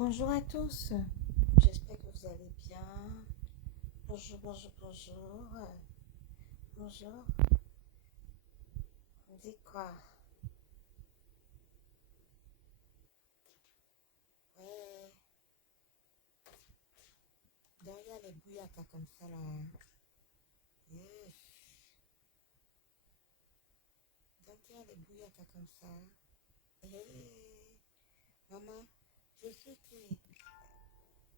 Bonjour à tous, j'espère que vous allez bien. Bonjour, bonjour, bonjour. Bonjour, on dit quoi? Ouais, donc il y a les bouillakas comme ça là. Yes. Donc il y a les bouillakas comme ça. Hey. Maman, je suis qui?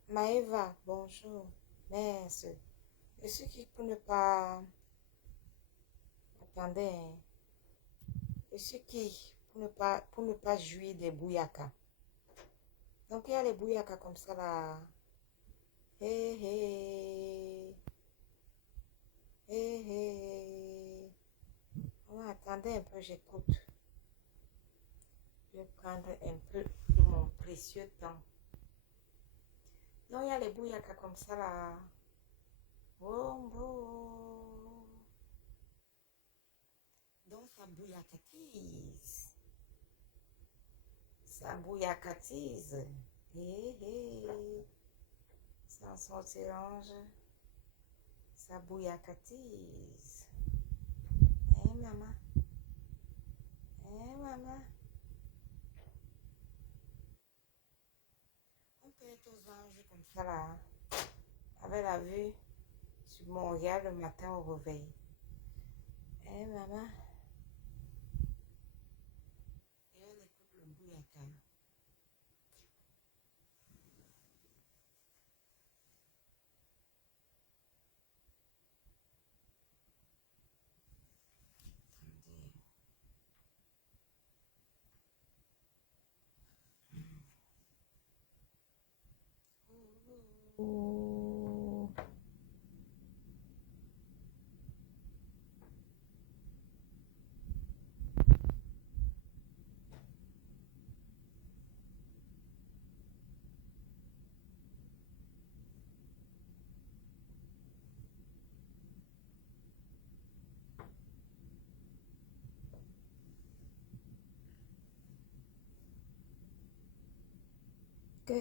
Maëva, bonjour. Merci. Je suis qui pour ne pas... Attendez, hein. Je suis qui pour ne pas jouir des bouillakas. Donc il y a les bouillakas comme ça là. Hé hé. Hé hé. Oh, attendez un peu, j'écoute. Je vais prendre un peu de mon précieux temps. Non, il y a les bouillakas comme ça là. Oh, oh. Donc ça bouillakatise. Ça bouillakatise. Hé hé. Sans sautillange. Ça bouillakatise. Hein, maman? Hein, maman? On peut être aux anges comme ça là, avec la vue sur Montréal le matin au réveil. Hein, maman? Et on écoute le bouillaka. Oh.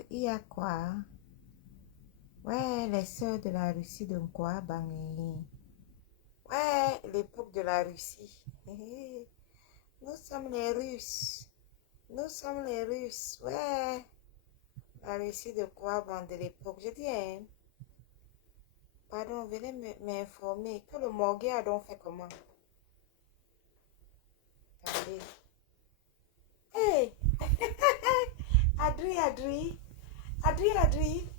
Il y a quoi? Ouais, les sœurs de la Russie de quoi, Bangui? Ouais, l'époque de la Russie. Nous sommes les Russes. Nous sommes les Russes. Ouais, la Russie de quoi, ban de l'époque? Je dis, hein, pardon, venez m'informer que le Morgue a donc fait comment? Attendez. Hey! Adri, Adri, Adri, Adri,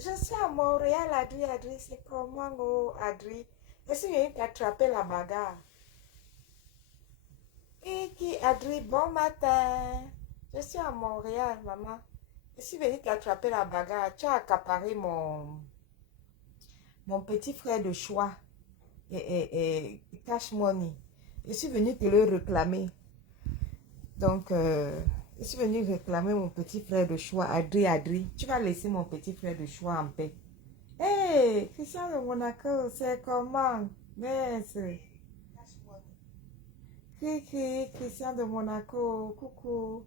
je suis à Montréal, Adri, Adri, c'est comment, oh, Adri? Je suis venu t'attraper la bagarre. Et qui, Adri, bon matin. Je suis à Montréal, maman. Je suis venue t'attraper la bagarre. Tu as accaparé mon petit frère de choix et Cash Money. Je suis venue te le réclamer. Donc, je suis venue réclamer mon petit frère de choix, Adri, Adri. Tu vas laisser mon petit frère de choix en paix. Hé, hey, Christian de Monaco, c'est comment? Merci. Kiki, Christian de Monaco, coucou.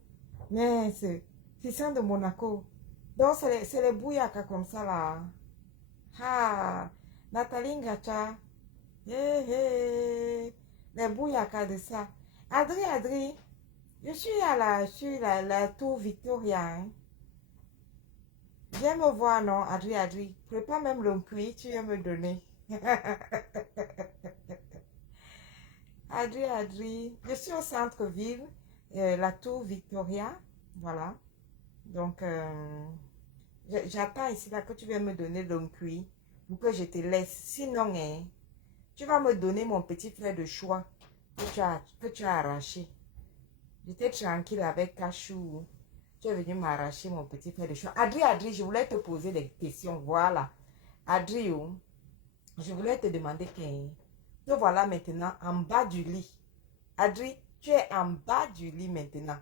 Merci. Christian de Monaco. Donc, c'est les bouillakas comme ça là. Ah, Nathalie Ngacha. Hé, hé. Les bouillakas de ça. Adri, Adri. Je suis sur la tour Victoria. Hein. Viens me voir, non, Adri, Adri. Prépare même le cuit, tu viens me donner. Adri, Adri. Je suis au centre-ville, la tour Victoria. Voilà. Donc, j'attends ici là que tu viennes me donner le cuit pour que je te laisse. Sinon, hein, tu vas me donner mon petit frère de choix que tu as arraché. J'étais tranquille avec Cachou. Tu es venu m'arracher mon petit frère de choix. Adri, Adri, je voulais te poser des questions. Voilà. Adri, je voulais te demander te voilà maintenant en bas du lit. Adri, tu es en bas du lit maintenant.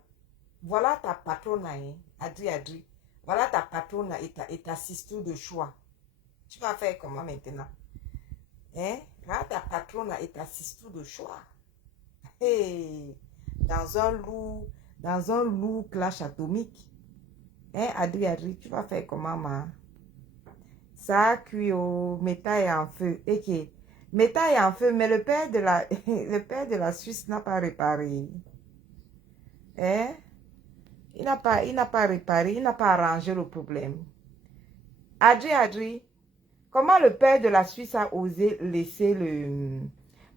Voilà ta patronne, hein. Adri, Adri. Voilà ta patronne et ta sister de choix. Tu vas faire comment maintenant? Hein? Voilà ta patronne et ta sister de choix. Hey, dans un loup clash atomique. Hein, Adri, tu vas faire comment, ma? Ça a cuit au métal en feu. Et que métal en feu, mais le père de la, le père de la Suisse n'a pas réparé. Hein? Il n'a pas réparé, il n'a pas arrangé le problème. Adri, comment le père de la Suisse a osé laisser le...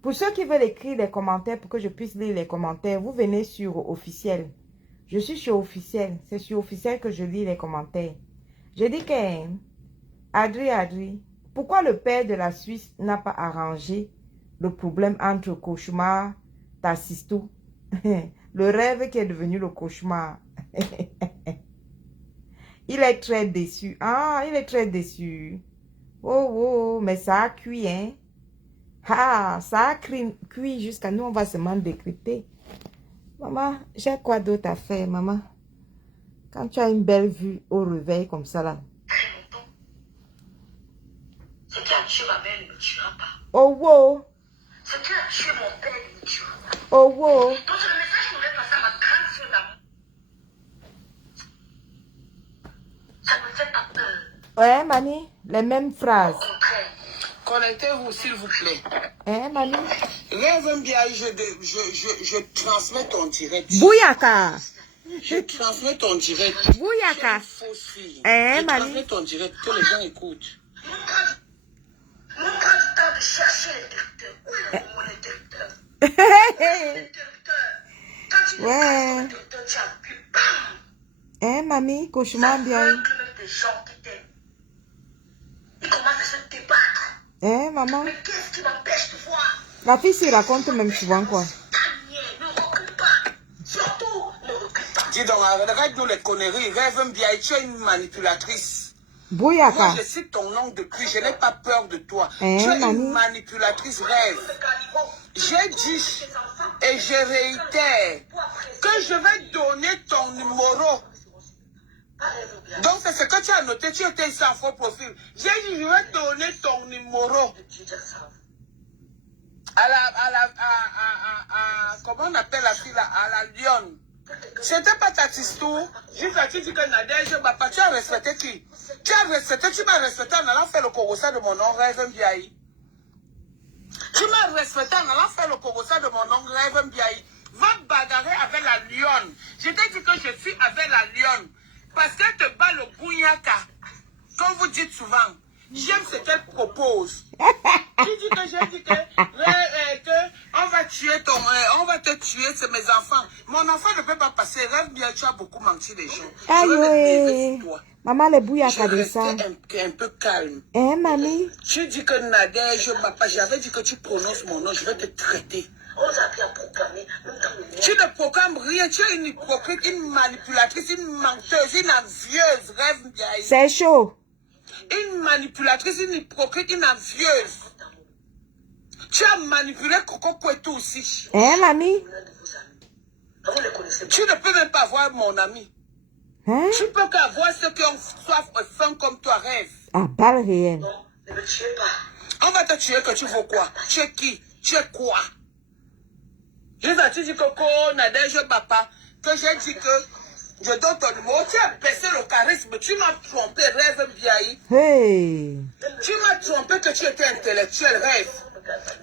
Pour ceux qui veulent écrire des commentaires pour que je puisse lire les commentaires, vous venez sur officiel. Je suis sur officiel. C'est sur officiel que je lis les commentaires. Je dis que... Adri, pourquoi le père de la Suisse n'a pas arrangé le problème entre cauchemar, Tassisto, le rêve qui est devenu le cauchemar? Il est très déçu. Ah, il est très déçu. Oh, mais ça a cuit, hein? Ah, ça a cuit jusqu'à nous, on va seulement décrypter. Maman, j'ai quoi d'autre à faire, maman? Quand tu as une belle vue au réveil comme ça, là. Ce qui a tué ma mère ne me tuera pas. Oh, wow. Ce qui a tué mon père ne me tuera pas. Oh, wow. Donc, c'est le message que je voulais passer à ma grande soeur d'amour. Ça ne me fait pas peur. Ouais, Mani, les mêmes phrases. Au contraire. Connectez-vous, s'il vous plaît. Hein, Mani? Rêve bien, je transmets ton direct. Bouyaka. Je transmets ton direct. Bouyaka. Fausse fille. Hein, Je Mani? transmets ton direct, que les gens écoutent. Mon prend du temps de chercher le directeur. Où est mon directeur? Le directeur. Quand tu ne Ouais. le directeur, tu as pu, bam! Hein, Mami? Cauchemar bien. Aveugle des gens qui t'aiment. Ils commencent à se débattre. Hein, maman? Mais qu'est-ce qui m'empêche de voir? La fille se raconte même souvent, quoi. Daniel, ne recule pas. Surtout, ne recule pas. Dis donc, arrête-nous les conneries. Rêve bien, tu es une manipulatrice. Moi, Bouyaka. je cite ton nom depuis, je n'ai pas peur de toi. Hein, Tu es Mani? une manipulatrice rêve. J'ai dit et je réitère que je vais donner ton numéro. Donc c'est ce que tu as noté, tu étais sans faux profil. J'ai dit je vais donner ton numéro. Comment on appelle la fille là? À la lionne. C'était pas ta tistou. Juste tu dis que Nadège, papa, tu as respecté qui? Tu as respecté, tu m'as respecté en allant faire le Korosa de mon nom, Rêve Mbiaï. Tu m'as respecté en allant faire le Korosa de mon nom, Rêve Mbiaï. Va bagarrer avec la lionne. Je t'ai dit que je suis avec la lionne. Parce qu'elle te bat le bougnaka. Comme vous dites souvent. J'aime ce qu'elle propose. Tu dis que j'ai dit que on va tuer on va te tuer, c'est mes enfants. Mon enfant ne peut pas passer. Rêve bien, tu as beaucoup menti les gens. Aïe, Je vais me lever ouais. sur toi. Maman, les Je bouyaka de ça. restais un peu calme. Hein, Mami? Tu dis que Nadège, papa, j'avais dit que tu prononces mon nom, je vais te traiter. On t'a appris à proclamer. Tu ne proclames rien, tu es une hypocrite, une manipulatrice, une menteuse, une envieuse, rêve bien. C'est chaud. Une manipulatrice, une hypocrite, une envieuse. Tu as manipulé Coco Kouetou aussi. Hein, Mami? Tu ne peux même pas avoir mon ami. Hein? Tu peux qu'avoir ceux qui ont soif et faim comme toi, rêve. À balle réelle. Non, ne me tuez pas. On va te tuer que tu veux quoi? Tu es qui? Tu es quoi? Tu dis Coco, Nadège, papa, que j'ai dit que je donne ton numéro. Tu as baissé le charisme. Tu m'as trompé, rêve Biaï. Hey. Tu m'as trompé que tu étais intellectuel, rêve.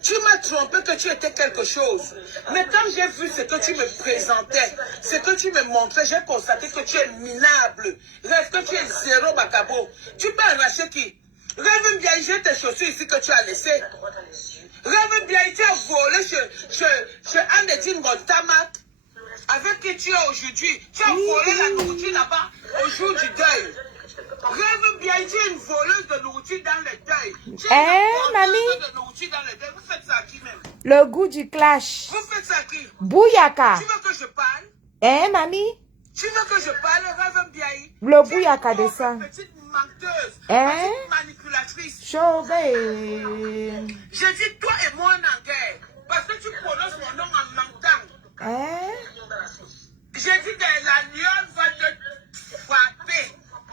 Tu m'as trompé que tu étais quelque chose. Mais quand j'ai vu ce que tu me présentais, ce que tu me montrais, j'ai constaté que tu es minable. Rêve que tu es zéro macabo. Tu peux arracher qui? Rêve bien, j'ai tes chaussures ici que tu as laissées. Rêve bien, tu as volé chez Anedine Montama. Avec qui tu es aujourd'hui. Tu as volé la nourriture là-bas au jour du deuil. Rêve bien, tu es une voleuse de nourriture dans le deuil. Tu es une voleuse de nourriture dans le deuil. Vous faites ça à qui même? Le goût du clash. Vous faites ça à qui? Bouyaka. Tu veux que je parle? Hein, Mami? Tu veux que je parle? Rêve bien. Le bouyaka de ça. Petite menteuse. Hein? Petite manipulatrice. Chauvé. Je dis toi et moi en guerre. Parce que tu prononces mon nom en mentant. Hein? J'ai dit que la lionne va te frapper.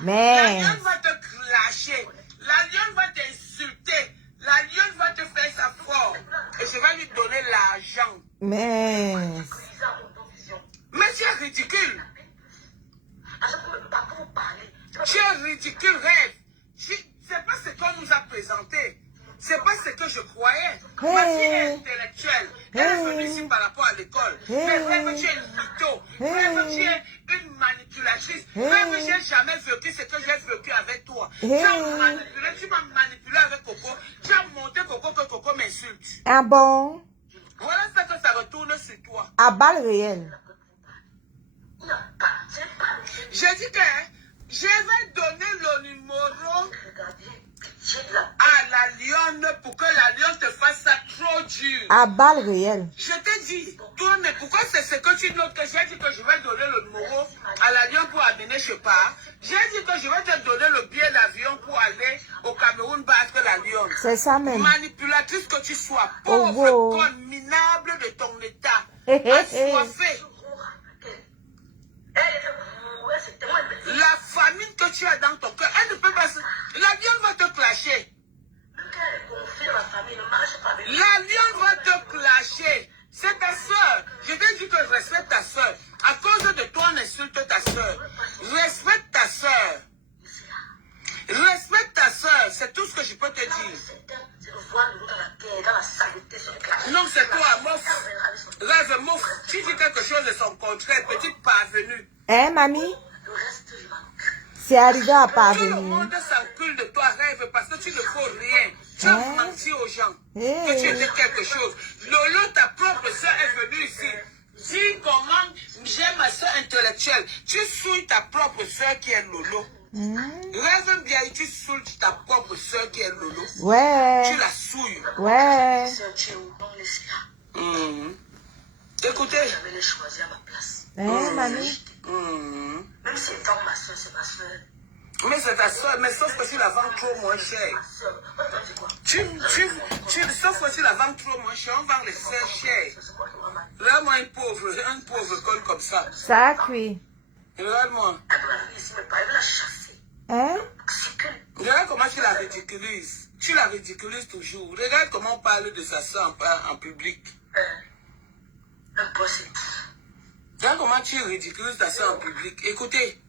La Mais. lionne va te clasher. La lionne va t'insulter. La lionne va te faire sa forme. Et je vais lui donner l'argent. Mais. Mais c'est ridicule. Tu es ridicule, rêve. C'est pas ce qu'on nous a présenté. C'est pas ce que je croyais. Ma fille est intellectuelle. Elle est venue ici par rapport à l'école. Mais rêve, tu es une mytho. Rêve, tu es une manipulatrice. Rêve, je n'ai jamais vécu ce que j'ai vécu avec toi. Tu m'as manipulé avec Coco. Tu as monté Coco que Coco m'insulte. Ah bon? Voilà ce que ça retourne sur toi. À balles réelles. J'ai dit que je vais donner le numéro à la lionne pour que la lionne te fasse ça trop dur. À balles réelles. Je t'ai dit, toi, mais pourquoi c'est ce que tu notes que j'ai dit que je vais donner le numéro à la lionne pour amener chez pas. J'ai dit que je vais te donner le billet d'avion pour aller au Cameroun battre la lionne. C'est ça même. Manipulatrice que tu sois, pauvre, conne, minable de ton état, assoiffée. La famine que tu as dans ton cœur, elle ne peut pas se... La lionne va te clasher. La lionne va te clasher. C'est ta soeur. Je t'ai dit que je respecte ta soeur. À cause de toi, on insulte ta soeur. Respecte ta soeur. Respecte ta soeur. C'est tout ce que je peux te dire. Non, c'est toi, mouf. Rêve, mouf. Tu dis quelque chose de son contraire, petite parvenue. Hein, mamie? C'est arrivé à Tout le parvenir. monde s'encule de toi, rêve, parce que tu ne faut rien. Tu as menti aux gens que tu étais quelque chose. Lolo, ta propre soeur, est venue ici. Dis comment j'aime ma soeur intellectuelle. Tu souilles ta propre soeur qui est Lolo. Rêve bien, tu souilles ta propre soeur qui est Lolo. Ouais. Tu la souilles. Ouais. Écoutez. Hein, mamie? Même si étant ma soeur, c'est ma soeur. Mais c'est ta soeur, mais sauf que tu la vends trop moins cher. Sauf que tu la vends trop moins cher, on vend les soeurs chères. Regarde-moi un pauvre col comme ça. Ça a cuit. Regarde-moi. Hein? Regarde comment tu la ridiculises. Tu la ridiculises toujours. Regarde comment on parle de sa soeur en public. Impossible. Regarde comment tu ridiculises ta soeur en public. Écoutez.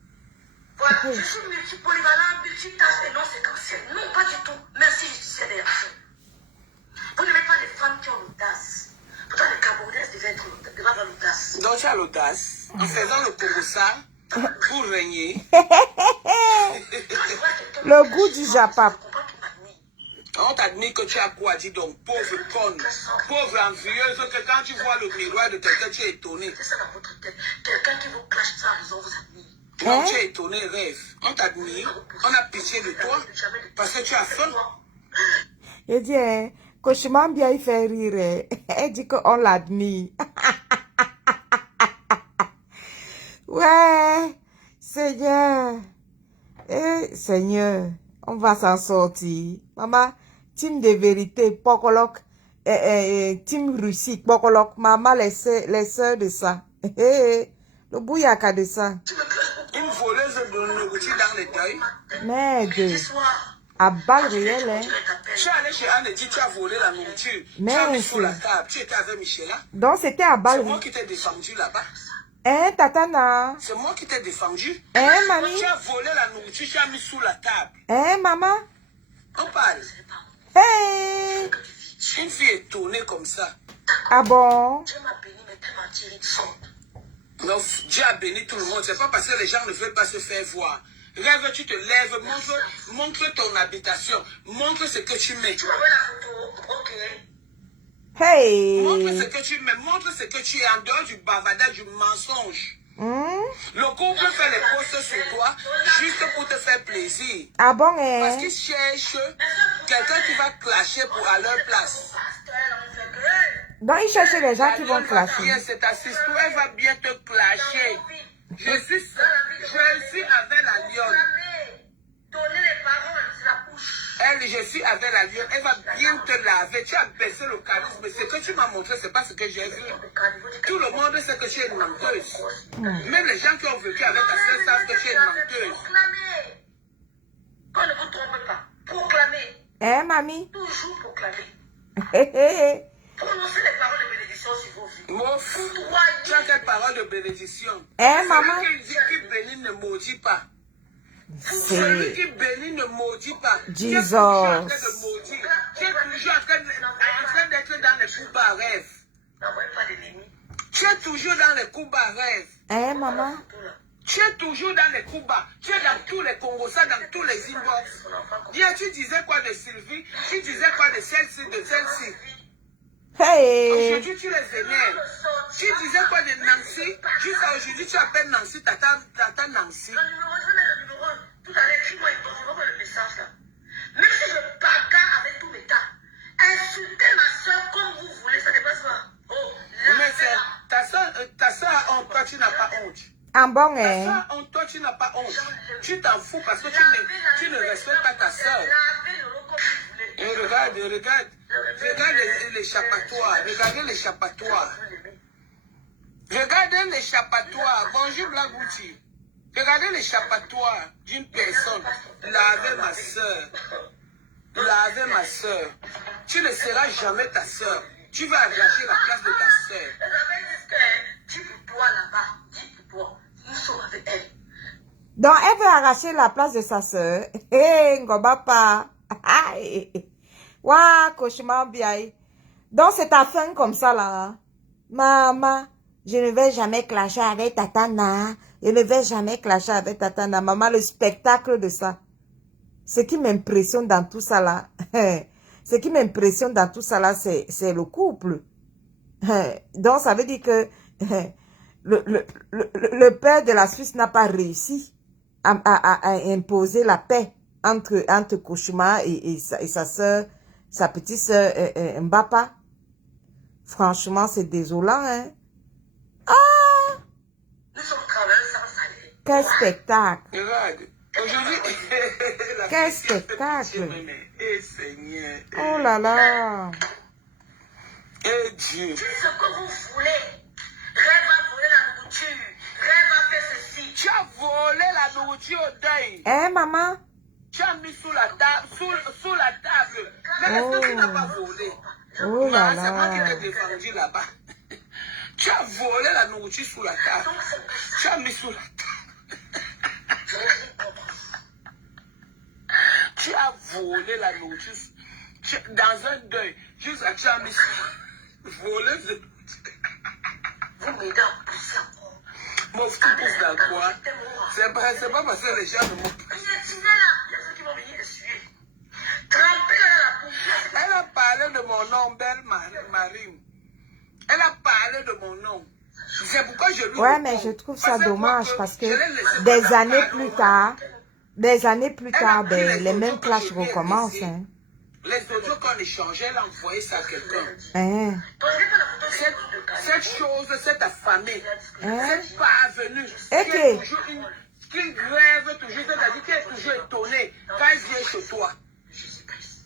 Voilà, je suis multipolyvalent, multitâche et non séquentielle. Non, pas du tout. Merci, je suis réaction. Vous n'aimez pas les femmes qui ont l'audace. Pourtant, les Camerounaises devaient avoir l'audace. Donc tu as l'audace. En faisant le Congossa pour régner. Le goût du Japap. On t'admire que tu as quoi dit donc, pauvre conne, pauvre envieuse, que quand tu vois le miroir de quelqu'un, tu es étonné. C'est ça dans votre tête. Quelqu'un qui vous clash sans raison vous admire. Non, tu es étonné, rêve. On t'admire, on a pitié de toi, parce que tu as faim. Il dit, hein, Cauchemar bien il fait rire. Elle dit qu'on l'admire. Ouais, Seigneur. Eh, Seigneur, on va s'en sortir. Maman, team de vérité, Pokoloc, team Russie, Pokoloc, maman, les sœurs de ça. Le bouyaka de ça. Une voleuse de nourriture dans les deuils. Merde. À balles réelles, hein. Tu es allé chez Anne et dit tu as volé la nourriture. Tu as mis sous la table. Tu étais avec Michela. Donc c'était à balles. C'est moi qui t'ai défendu là-bas. Hein, Tatana? C'est moi qui t'ai défendu. Hein, mamie? Tu as volé la nourriture, tu as mis sous la table. Hein, maman? On parle. Hey! Une fille étonnée comme ça. Ah bon? Dieu m'a béni, mais tellement tiré de son. Non, Dieu a béni tout le monde. C'est pas parce que les gens ne veulent pas se faire voir. Rêve, tu te lèves, montre ton habitation, montre ce que tu mets. Tu m'envoies la photo, ok. Hey! Montre ce que tu mets, montre ce que tu es en dehors du bavardage, du mensonge. Le couple fait les posts sur toi juste pour te faire plaisir. Ah bon, Parce hein? qu'ils cherchent quelqu'un qui va clasher à leur place. Donc ils cherchent les gens qui vont clasher. Cette assistante, elle va bien te clasher. Je suis avec la lionne. Donner les paroles, c'est la bouche. Elle, je suis avec la lionne, elle va bien te laver. Tu as baissé le charisme. Ce que tu m'as montré, c'est pas ce que j'ai vu. Tout le monde sait que tu es une menteuse. Même les gens qui ont vécu avec ta soeur savent que tu es une menteuse. Proclamez. Qu'on ne vous trompe pas. Proclamez. Hein, mamie? Toujours proclamer. Hé, hé. Prononcez les paroles de bénédiction sur vos vies. Mouf, tu as quelle parole de bénédiction? Hein, maman? Celui qui dit qui bénit ne maudit pas. Celui qui bénit ne maudit pas. Tu es Jesus. toujours en train de maudire. Tu es toujours en train d'être dans les coups bas rêves. N'envoyez pas d'ennemis. Tu es toujours dans les coups bas rêves. Hein, maman? Tu es toujours dans les coups bas. Tu es dans tous les Congossas, dans tous les inbox. Dis, tu disais quoi de Sylvie? Tu disais quoi de celle-ci, de celle-ci? Hey! Aujourd'hui, tu les énerves. Tu disais quoi de Nancy? Jusqu'à aujourd'hui, tu appelles Nancy, tata Nancy. Le numéro, tout à l'heure, écris-moi le message là. Même si je bagarre avec tous mes tas, insultez ma soeur comme vous voulez, ça dépasse pas. Oh, mais c'est ta soeur a honte, toi tu n'as pas honte. En bon, Ta hein? soeur a honte, toi tu n'as pas honte. Tu t'en fous parce que tu ne respectes pas ta soeur. lavez le lot comme vous voulez. Et regarde l'échappatoire. Regardez l'échappatoire. Regardez l'échappatoire. Bonjour Blagouti. Regardez l'échappatoire d'une personne. Lavez ma soeur. Lavez ma soeur. Tu ne seras jamais ta soeur. Tu vas arracher la place de ta soeur. Les amis disent que dis pour toi là-bas, dis pour toi. Nous sommes avec elle. Donc, elle veut arracher la place de sa sœur. Hé, Ngobapa. Waouh, cauchemar bien. Donc, c'est ta fin comme ça, là. Maman, je ne vais jamais clasher avec Tatana. Je ne vais jamais clasher avec Tatana. Maman, le spectacle de ça. Ce qui m'impressionne dans tout ça, là. Ce qui m'impressionne dans tout ça, là, c'est le couple. Donc, ça veut dire que le père de la Suisse n'a pas réussi à imposer la paix entre Cauchemar et sa soeur, sa petite soeur Mbapa. Franchement, c'est désolant, hein. Ah! Nous sommes travailleurs sans salaire. Quel spectacle! Regarde. Aujourd'hui, Quel spectacle! Eh Seigneur. Oh là là! Eh Dieu. Dites ce que vous voulez. Rêve à voler la nourriture. Rêve à faire ceci. Tu as volé la nourriture au deuil. Hein, maman? Tu as mis sous la table. Sous la table. Mais est-ce que tu n'as pas volé? Oh là C'est moi qui là! t'ai défendu là-bas. Tu as volé la nourriture sous la table. Tu as mis sous la table. Tu as volé la nourriture dans un deuil. Juste tu as mis volé de... Vous m'aidez à pousser encore. Mon fou pousse dans quoi? C'est pas parce que les gens ne m'ont pas. Je disais là, il y a ceux qui vont venir le suivre. Trempez dans la poussière. Elle a parlé de mon nom, belle Marine. Elle a parlé de mon nom. C'est pourquoi je lui Ouais, réponds. mais je trouve ça dommage parce que je l'ai laissé des pendant années un plus an. tard, pris les mêmes clashs recommencent, hein. Les audios qu'on échangeait, elle a envoyé ça à quelqu'un. Hein? Posez pas la photo sur le cas. Cette chose, cette affamée, Hein? cette parvenue, Et qui que- est toujours qui rêve toujours, c'est-à-dire qui est toujours étonnée quand elle vient chez toi.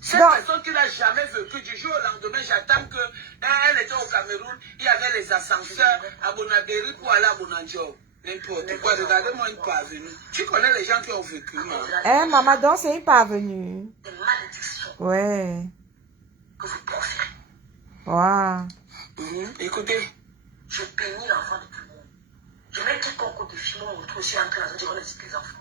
Cette Non. personne qui n'a jamais vécu du jour au lendemain, j'attends qu'elle était au Cameroun, il y avait les ascenseurs à Bonadéry pour aller à Bonadjo. N'importe quoi, regardez-moi une parvenue. Tu connais les gens qui ont vécu, non? Hein, maman, donc c'est une parvenue. Des malédictions Ouais. que vous proférez. Waouh. Écoutez, Je bénis l'enfant de tout le monde. Je mets quiconque au défi, moi, on retrouve aussi en train de dire on explique les enfants.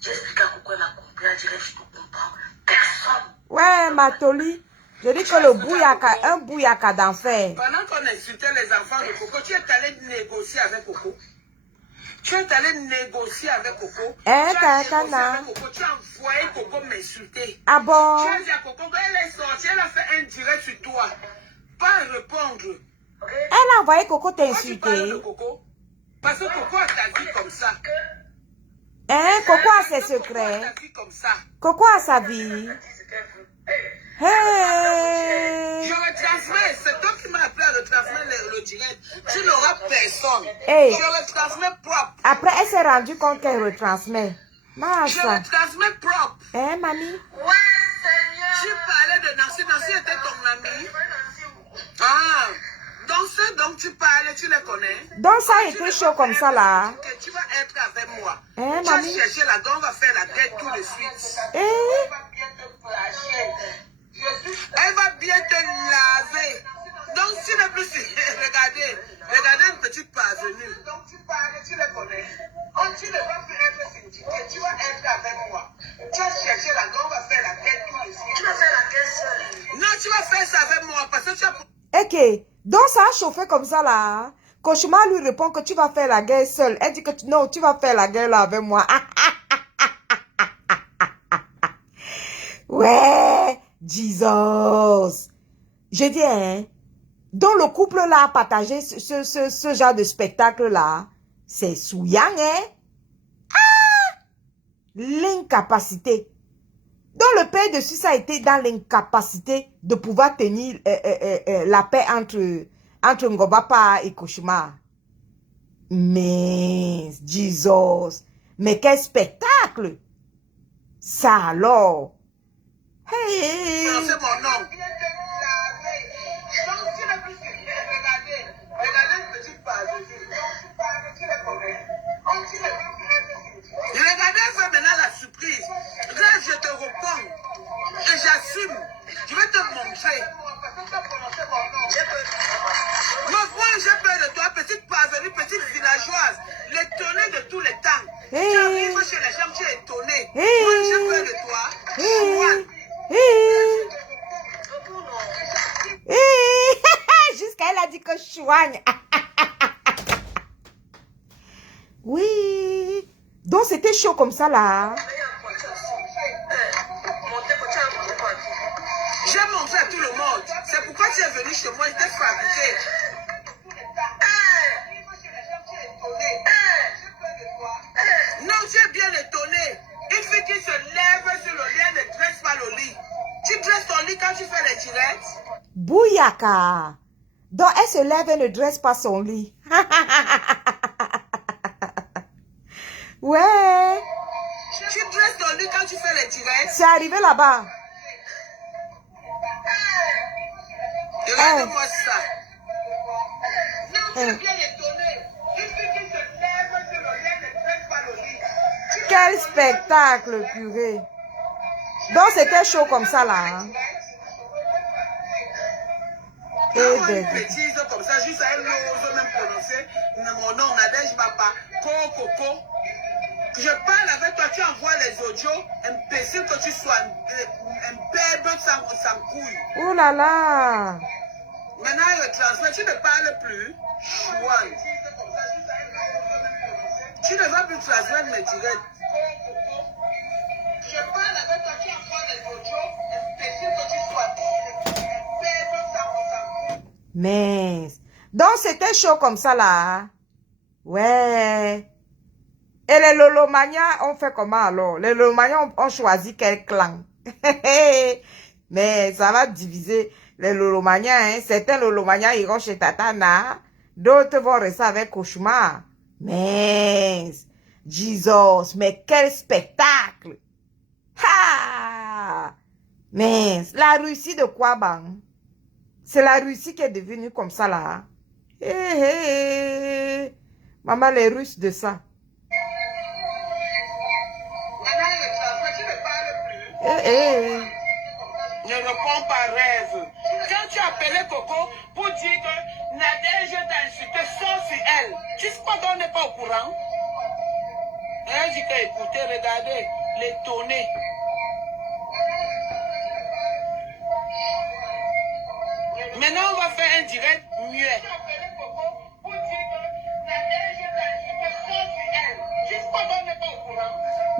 J'ai expliqué à Coco, elle m'a compris, elle dirait je te comprends. Personne. Ouais, Matoli. Je dis que le bouyaka, un bouyaka d'enfer. pendant qu'on insultait les enfants de Coco, tu es allé négocier avec Coco. Tu es allé négocier avec Coco. Hein, Tu as négocié Kakana? avec Coco. Tu as envoyé Coco m'insulter. Ah bon? Tu as dit à Coco qu'elle est sortie, elle a fait un direct sur toi. Pas répondre. Elle a envoyé Coco Pourquoi tu parles de t'insulter. Coco? Parce que Coco a ta vie comme ça. Hein, Coco a ses Coco a secrets. ta vie comme ça. Coco a sa vie. Hey! Je retransmets, c'est toi qui m'as appelé à retransmettre le direct. Tu n'auras personne. Hey. Je retransmets propre. Après, elle s'est rendue compte qu'elle retransmet. Je Massa. retransmets propre. Hein, mamie? Ouais, Seigneur. Tu parlais de Nancy. Nancy était ton amie. Ah, donc ceux dont tu parlais, tu les connais. Donc ça a été chaud comme ça, là. Que tu vas être avec moi. Hein, Tu vas mamie? chercher la gueule, on va faire la guerre tout de suite. Eh? Elle va bien te flasher. Elle va bien te laver. Donc tu n'es plus... Regardez une petite parvenue. Donc tu parles, tu les connais. Oh, tu ne vas plus être syndiqué, tu vas Tu vas chercher la guerre, on va faire la guerre tous les jours. Tu vas faire la guerre seule. Non, tu vas faire ça avec moi parce que tu as... Ok, donc ça a chauffé comme ça là. Cauchemar lui répond que tu vas faire la guerre seule. Elle dit que non, tu vas faire la guerre là avec moi. Ouais, Jesus. Je dis, hein, donc le couple là a partagé ce genre de spectacle là. C'est souillant, hein. L'incapacité. Donc le père de Suisse a été dans l'incapacité de pouvoir tenir la paix entre Ngobapa et Cauchemar. Mais, Jesus, mais quel spectacle! Ça alors! Hey! C'est mon nom. Regardez, fais maintenant la surprise. Là, je te réponds. Et j'assume. Je vais te montrer. Moi, j'ai peur de toi, petite parvenue, petite villageoise. L'étonnée de tous les temps. Hey. Tu arrives chez les gens, tu es étonné. Hey. Moi, j'ai peur de toi. Hey. Hey. Hey. Jusqu'à elle a dit que je soigne. Oui. Donc c'était chaud comme ça là. J'ai montré à tout le monde. C'est pourquoi tu es venu chez moi, il t'est fabriqué. Non, tu es bien étonné. Une fille qui se lève sur le lit, elle ne dresse pas le lit. Tu dresses ton lit quand tu fais les directs? Bouyaka. Donc elle se lève et ne dresse pas son lit. Ouais. Tu dresses ton lit quand tu fais les directs? C'est arrivé là-bas. Regarde-moi ça. Non, tu es bien étonné. Une fille qui se lève sur le lit, elle ne dresse pas le lit. Quel spectacle, purée. Donc c'était chaud comme ça là. Hein? Quand une bêtise comme ça, juste à elle n'ose même prononcer mon nom, Nadège Papa, Coco. Je parle avec toi, tu envoies les audios, imbécile que tu sois, un bébé sans couille. Oh là là. Maintenant, je transmets, tu ne parles plus. Chouane. Tu ne vas plus transmettre mes directs. Je parle avec toi, tu envoies les audios, imbécile que tu sois, un bébé sans couille. Mais, donc c'était chaud comme ça là. Ouais. Et les Lolomania ont fait comment alors? Les Lolomania ont choisi quel clan? Mais ça va diviser les Lolomania. Hein? Certains Lolomania iront chez Tatana. D'autres vont rester avec Cauchemar. Mais, Jesus, mais quel spectacle! Ha! Mais, la Russie de quoi, bang? C'est la Russie qui est devenue comme ça là. Hé hé. Maman, les Russes de ça. Ne réponds pas rêve. Quand tu appelais Coco pour dire que Nadège t'a insulté sauf sur elle, tu sais pas qu'on n'est pas au courant? Elle dit qu'écoutez, regardez, l'étonné. Maintenant, on va faire un direct muet.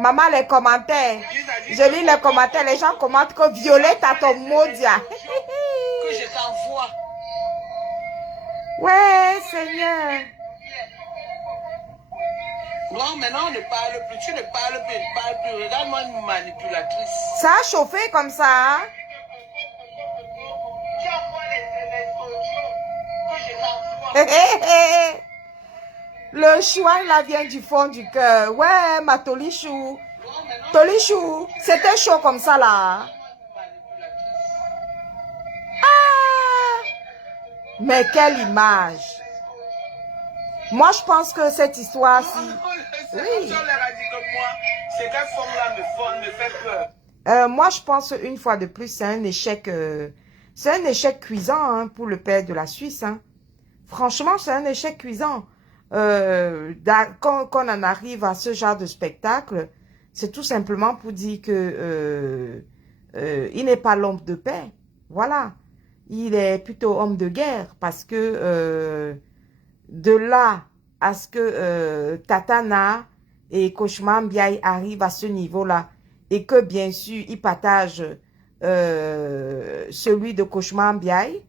Maman, les commentaires. Je lis les commentaires. Les gens commentent que Violette a ton maudit. Que je t'envoie. Ouais, Seigneur. Non, maintenant on ne parle plus. Tu ne parles plus, ne parles plus. Regarde-moi une manipulatrice. Ça a chauffé comme ça. Hein? Tu envoies les audios que je t'envoie. Le chouin là vient du fond du cœur. Ouais, ma Tolichou. Tolichou, c'était chaud comme ça là. Ah! Mais quelle image. Moi, je pense que cette histoire-ci... Oui. Moi, je pense une fois de plus, c'est un échec cuisant hein, pour le père de la Suisse. Hein. Franchement, c'est un échec cuisant. Quand on en arrive à ce genre de spectacle, c'est tout simplement pour dire que il n'est pas l'homme de paix. Voilà. Il est plutôt homme de guerre parce que de là à ce que Tatana et Koshman Biaye arrivent à ce niveau-là et que bien sûr, ils partagent celui de Koshman Biaye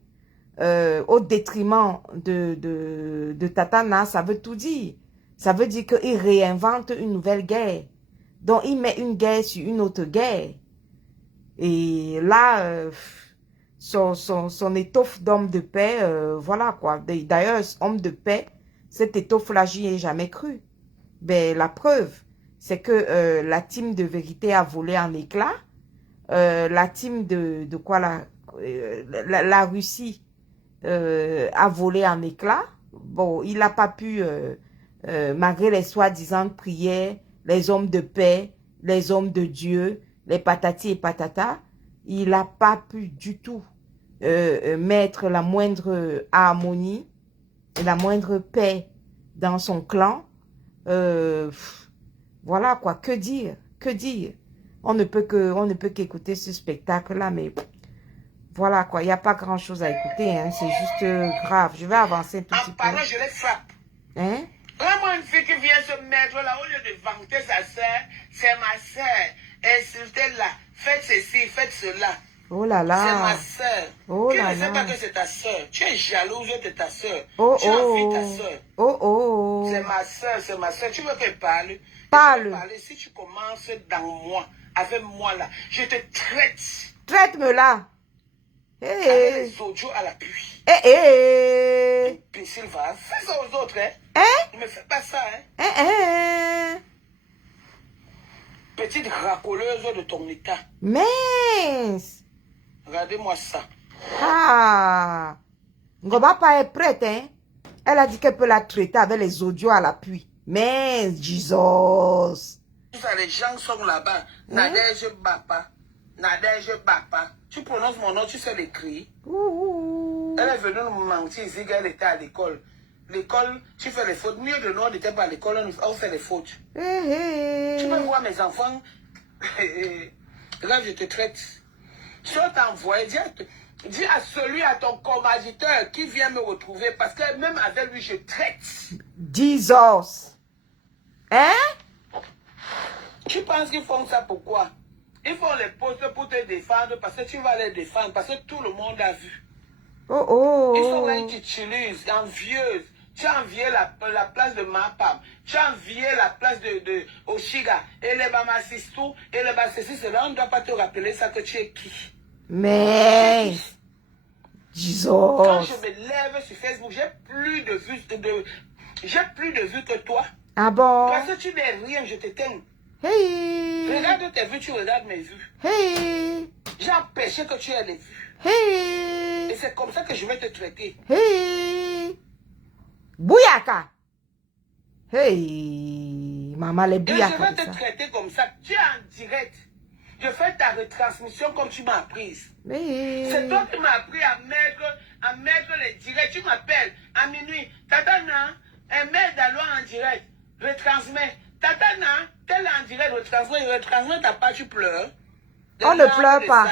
au détriment de Tatana, ça veut tout dire. Ça veut dire qu'il réinvente une nouvelle guerre. Donc, il met une guerre sur une autre guerre. Et là, son étoffe d'homme de paix, voilà quoi. D'ailleurs, homme de paix, cette étoffe-là, j'y ai jamais cru. Ben, la preuve, c'est que la team de vérité a volé en éclats. La team de quoi la Russie a volé en éclats. Bon, il n'a pas pu, malgré les soi-disant prières, les hommes de paix, les hommes de Dieu, les patati et patata, il n'a pas pu du tout mettre la moindre harmonie et la moindre paix dans son clan. Voilà quoi, que dire, que dire. On ne peut qu'écouter ce spectacle-là, mais voilà quoi, il n'y a pas grand-chose à écouter, hein, c'est juste grave. Je vais avancer un tout petit peu. En parlant, je les frappe. Hein? Vraiment, une fille qui vient se mettre là, au lieu de vanter sa soeur, c'est ma soeur, insultez-la, faites ceci, faites cela. Oh là là. C'est ma soeur. Oh Tu là ne sais là. pas que c'est ta soeur. Tu es jalouse de ta soeur. Oh Tu envies oh. ta soeur. Oh oh. C'est ma soeur, c'est ma soeur. Tu veux qu'elle parle? Parle. Je vais parler. Si tu commences dans moi, avec moi là, je te traite. Traite-me là. Avec Hey. les audios à l'appui. Eh eh. Imbécile, va. Fais ça aux autres, hein. Hein? Ne me fais pas ça, hein. Hein? Petite racoleuse de ton état. Mince. Regardez-moi ça. Ah. Ngoba pas est prête, hein? Elle a dit qu'elle peut la traiter avec les audios à l'appui. Mince, Jesus. Ça, les gens sont là-bas. Nadège Bapa. Nadège Bapa. Tu prononces mon nom, tu sais l'écrire. Ouh. Elle est venue nous mentir ici qu'elle était à l'école. L'école, tu fais les fautes. Mieux de nous, on n'était pas à l'école, on fait les fautes. Eh eh. Tu peux voir mes enfants. Là, je te traite. Je vais t'envoyer. Dis à celui, à ton commanditaire qui vient me retrouver. Parce que même avec lui, je traite. Jesus. Hein? Tu penses qu'ils font ça pourquoi? Ils font les postes pour te défendre parce que tu vas les défendre. Parce que tout le monde a vu. Oh oh. Ils sont là, ils t'utilisent, envieuses. Tu as envié la place de Mapam. Tu as envié la place de Oshiga. Et les Bamassistou, et les Bassistou, cela, on ne doit pas te rappeler ça que tu es qui. Mais, Jesus. Quand je me lève sur Facebook, j'ai plus de vues que toi. Ah bon? Parce que tu n'es rien, je t'éteins. Hey. Regarde tes vues, tu regardes mes vues. Hey. J'ai empêché que tu aies les vues. Hey. Et c'est comme ça que je vais te traiter. Hey. Bouyaka. Hey. Maman, les Et je bouyaka. vais te traiter comme ça. Tu es en direct. Je fais ta retransmission comme tu m'as apprise. Mais. C'est toi qui m'as appris à mettre les directs. Tu m'appelles à minuit. Tatana, met d'alors en direct. Retransmets. Tatana, tel en direct, retransmets ta part, tu pleures. On ne pleure pas.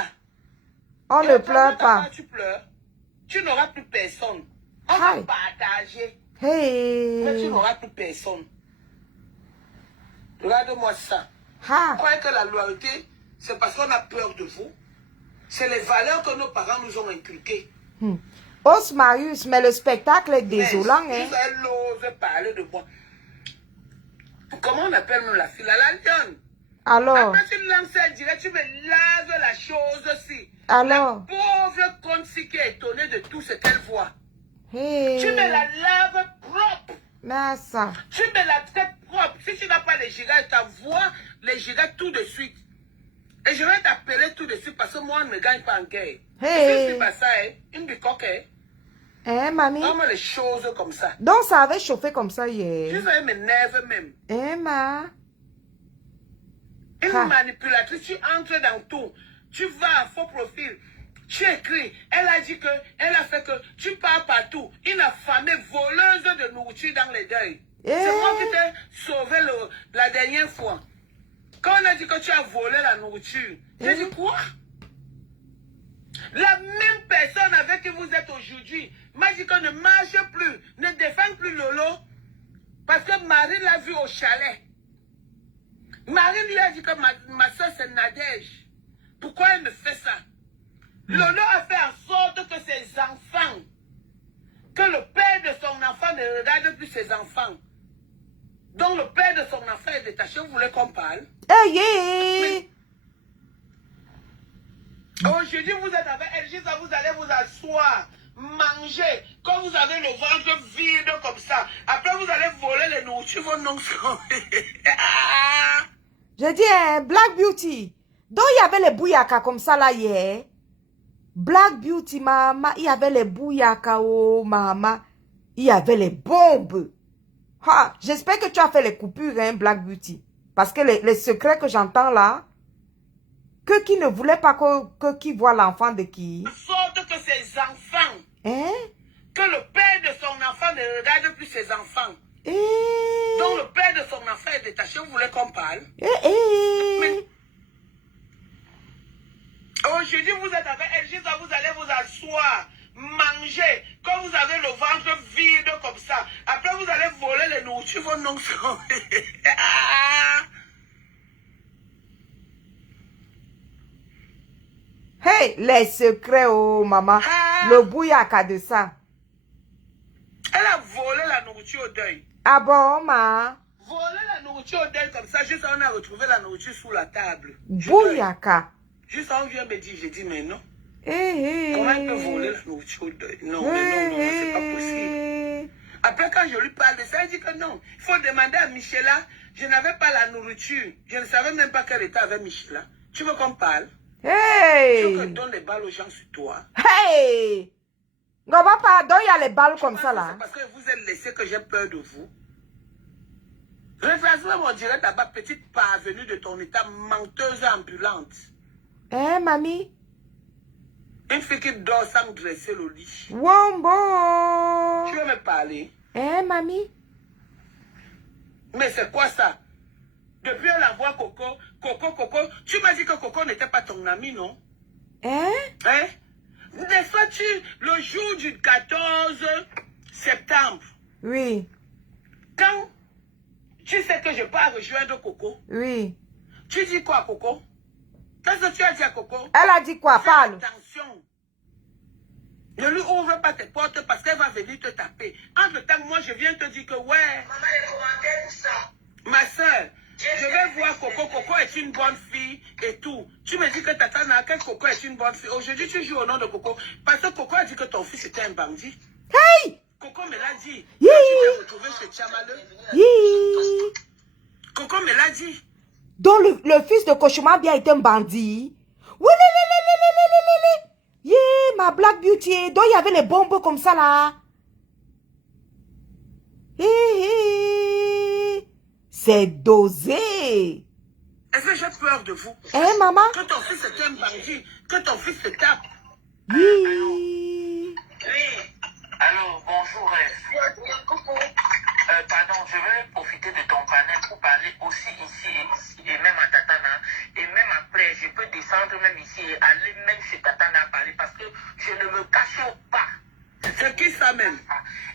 On ne pleure pas. Tu pleures. Tu n'auras plus personne. On Hi. va partager. Hey. Mais tu n'auras plus personne. Regarde-moi ça. Ha. Vous croyez que la loyauté, c'est parce qu'on a peur de vous? C'est les valeurs que nos parents nous ont inculquées. Os Marius, mais le spectacle est désolant, Mais hein. elle ose parler de moi. Comment on appelle nous la fille? La lionne. Alors, Après, tu me lances un direct, tu me laves la chose aussi. alors. La pauvre conne-ci qui est étonnée de tout ce qu'elle voit. Hey. Tu me la laves propre. Mais ça. Tu me la traites propre. Si tu n'as pas les gigas, je t'envoie les gigas tout de suite. Et je vais t'appeler tout de suite parce que moi, on ne me gagne pas en guerre. Hey. Si c'est pas ça, hein, une bicoque, hein. Hein, mamie? Vraiment les choses comme ça. Donc, ça avait chauffé comme ça Je hier. vais m'énerver même. Hein, ma? Une Ah. manipulatrice, tu entres dans tout. Tu vas à faux profil. Tu écris. Elle a dit que, elle a fait que, tu pars partout. Une affamée voleuse de nourriture dans les deuils. Eh. C'est moi qui t'ai sauvé la dernière fois. Quand on a dit que tu as volé la nourriture, j'ai dit quoi? La même personne avec qui vous êtes aujourd'hui m'a dit qu'on ne mange plus, ne défend plus Lolo, parce que Marie l'a vu au chalet. Marie lui a dit que ma soeur c'est Nadège. Pourquoi elle me fait ça? Lolo a fait en sorte que ses enfants, que le père de son enfant ne regarde plus ses enfants. Donc le père de son enfant est détaché, vous voulez qu'on parle? Hey, Aujourd'hui, vous êtes avec elle, juste vous allez vous asseoir, manger. Quand vous avez le ventre vide comme ça, après vous allez voler les nourritures, vos noms sont... Je dis, hein, Black Beauty. Donc, il y avait les bouyaka comme ça là hier. Black Beauty, maman, il y avait les bouyaka, oh, maman. Il y avait les bombes. Ha, j'espère que tu as fait les coupures, hein, Black Beauty. Parce que les secrets que j'entends là, que qui ne voulait pas que qui voit l'enfant de qui? Sorte que ses enfants, Hein? que le père de son enfant ne regarde plus ses enfants. Donc le père de son enfant est détaché, vous voulez qu'on parle? Mais aujourd'hui, vous êtes avec elle, juste vous allez vous asseoir, manger. Quand vous avez le ventre vide comme ça, après vous allez voler les nourritures, vos noms sont... Hey, les secrets, oh, maman. Le bouyaka de ça. Elle a volé la nourriture au deuil. Ah bon, ma? Voler la nourriture au deuil comme ça, juste on a retrouvé la nourriture sous la table. Bouyaka. Juste on vient me dire, j'ai dit, mais non. Hey, Comment elle peut voler la nourriture au deuil? Non, mais non, c'est pas possible. Après, quand je lui parle de ça, elle dit que non. Il faut demander à Michela. Je n'avais pas la nourriture. Je ne savais même pas quel état avait Michela. Tu veux qu'on parle? Hey! Tu veux que je donne les balles aux gens sur toi? Hey! Non, papa, donc il y a les balles comme ça là. C'est parce que vous êtes laissé que j'ai peur de vous. Réfléchis mon direct là-bas, petite parvenue de ton état, menteuse ambulante. Hein, mamie? Une fille qui dort sans dresser le lit. Wombo! Tu veux me parler? Hein, mamie? Mais c'est quoi ça? Depuis elle envoie Coco, tu m'as dit que Coco n'était pas ton ami, non? Hein? Hein? N'est-ce pas tu, le jour du 14 septembre, Oui, quand tu sais que je pars rejoindre Coco, oui. tu dis quoi à Coco? Qu'est-ce que tu as dit à Coco? Elle a dit quoi? Fais Parle. attention. Ne lui ouvre pas tes portes parce qu'elle va venir te taper. Entre-temps, moi, je viens te dire que, ouais, Maman, les commentaires, tout ça. ma soeur, je vais voir Coco. Coco est une bonne fille et tout. Tu me dis que Tata Naka, Coco est une bonne fille. Aujourd'hui, tu joues au nom de Coco. Parce que Coco a dit que ton fils était un bandit. Hey! Coco me l'a dit. Yeah. Quand tu t'es retrouvé chez Tchamaleu. Hi. Coco me l'a dit. Donc le fils de Koshuma bien été un bandit. Oui, yeah, ma Black Beauty. Donc il y avait les bombes comme ça là. C'est dosé. Est-ce que j'ai peur de vous? Hein, maman? Que ton fils est un bandit. Que ton fils te tape. Oui. Oui. Allô, bonjour. Pardon, je vais profiter de ton panel pour parler aussi ici et même à Tatana. Et même après, je peux descendre même ici et aller même chez Tatana parler parce que je ne me cache pas. C'est qui ça même?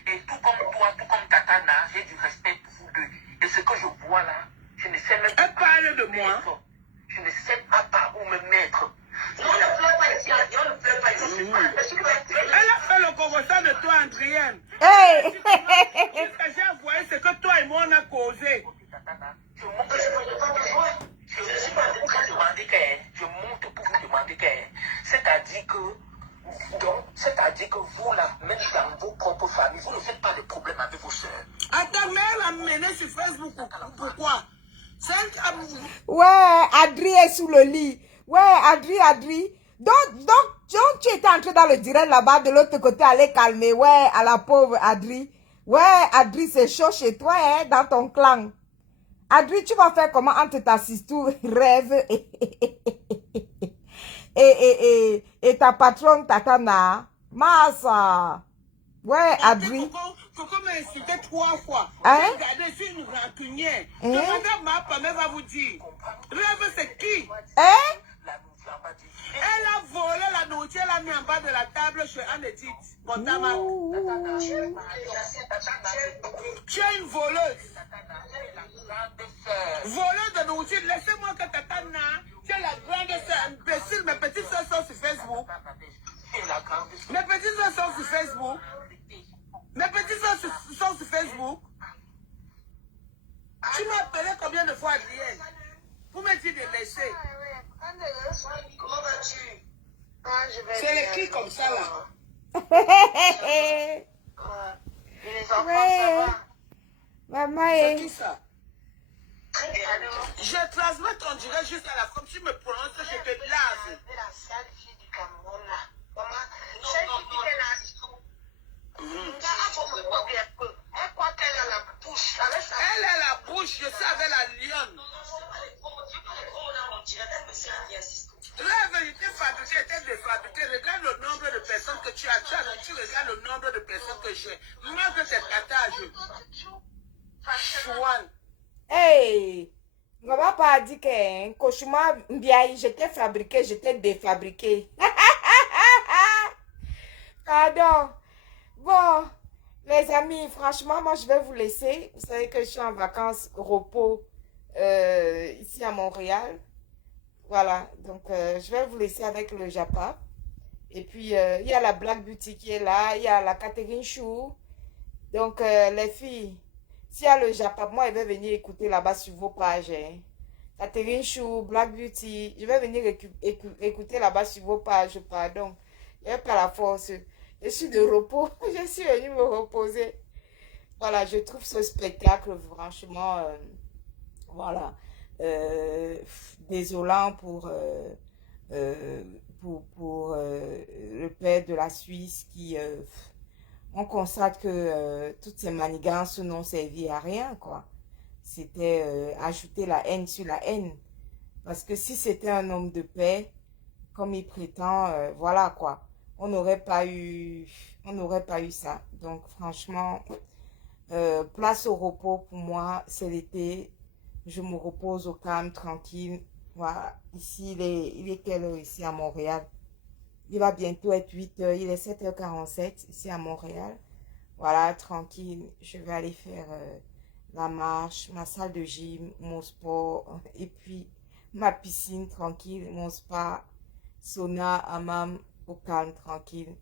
Et tout comme toi, tout comme Tatana, j'ai du respect pour vous deux. Et ce que je vois là, je ne sais même pas. Elle parle de moi. Je ne sais pas par où me mettre. Non, ne pleure pas ici. Non, ne pleure pas ici. Elle a fait le conversation de toi, Andrienne. Hey. Ce que j'ai envoyé, c'est que toi et moi, on a causé. Je monte pour vous demander c'est-à-dire que vous là, même dans vos propres familles, vous ne faites pas de problème avec vos soeurs. Attends, mais elle a mené sur Facebook. Pourquoi? C'est elle qui a... Ouais, Adri est sous le lit. Ouais, Adri. Donc, tu étais entré dans le direct là-bas, de l'autre côté, aller calmer. Ouais, à la pauvre Adri. Ouais, Adri, c'est chaud chez toi, hein, dans ton clan. Adri, tu vas faire comment entre ta sister rêve et ta patronne Tatana? Massa. Ouais, Adri. Coco m'a insulté 3 fois. Hein? J'ai regardé, je suis une rancunière. Demandez à ma femme, elle va vous dire. Rêve, c'est qui? Hein? Elle a volé la nourriture, elle a mis en bas de la table chez Anne-Edith. Mon tama. Tu es une voleuse. Voleuse de nourriture. Laissez-moi que Tatana, tu es la grande sœur imbécile. Mes petites soeurs sont sur Facebook. Mes petites soeurs sont sur Facebook. Mes petites soeurs sont sur Facebook. Tu m'as appelé combien de fois, Adrienne? Pour me dire de laisser. Comment vas-tu? C'est les cris comme ça, là. Et les enfants, ça va? Maman C'est est... qui ça? Très bien. Je transmets ton direct juste à la femme. Tu me prononces, je te lave. C'est la sale fille du Cameroun, là. Maman, celle qui dit qu'elle a... Elle croit qu'elle a la bouche. Elle a la bouche, je suis avec la lionne. La vérité fabriquée était défabriquée. Regarde le nombre de personnes que tu as. Tu regardes le nombre de personnes que j'ai. Malgré tes tatages. Chouane. Hey! On va pas dire que cauchemar bien, j'étais fabriqué, j'étais défabriqué. Pardon. Bon, les amis, franchement, moi, je vais vous laisser. Vous savez que je suis en vacances, repos, ici à Montréal. Voilà, donc je vais vous laisser avec le Japa. Et puis, il y a la Black Beauty qui est là, il y a la Catherine Chou. Donc, les filles, s'il y a le Japa, moi, je vais venir écouter là-bas sur vos pages. Hein. Catherine Chou, Black Beauty, je vais venir écouter là-bas sur vos pages, pardon. Je n'ai pas la force. Je suis de repos, je suis venue me reposer. Voilà, je trouve ce spectacle franchement, voilà, désolant pour le père de la Suisse qui, on constate que toutes ces manigances n'ont servi à rien, quoi. C'était ajouter la haine sur la haine. Parce que si c'était un homme de paix, comme il prétend, voilà, quoi. On n'aurait pas eu ça. Donc, franchement, place au repos pour moi, c'est l'été. Je me repose au calme, tranquille. Voilà, ici, il est quelle heure ici à Montréal? Il va bientôt être 8 h, il est 7h47 ici à Montréal. Voilà, tranquille, je vais aller faire la marche, ma salle de gym, mon sport, et puis ma piscine tranquille, mon spa, sauna, hammam, au calme, tranquille.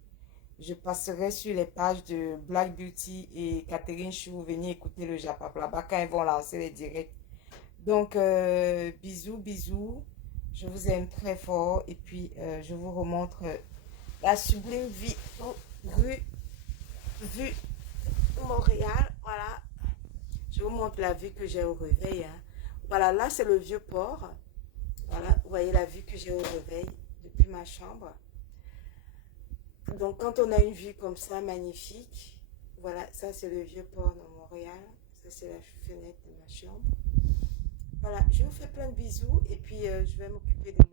Je passerai sur les pages de Black Beauty et Catherine Chou, venir écouter le Japap là-bas quand ils vont lancer les directs. Donc, bisous, bisous. Je vous aime très fort. Et puis, je vous remontre la sublime vue Montréal. Voilà. Je vous montre la vue que j'ai au réveil. Hein. Voilà, là, c'est le vieux port. Voilà, vous voyez la vue que j'ai au réveil depuis ma chambre. Donc, quand on a une vue comme ça, magnifique, voilà, ça, c'est le vieux port de Montréal. Ça, c'est la fenêtre de ma chambre. Voilà, je vous fais plein de bisous et puis je vais m'occuper de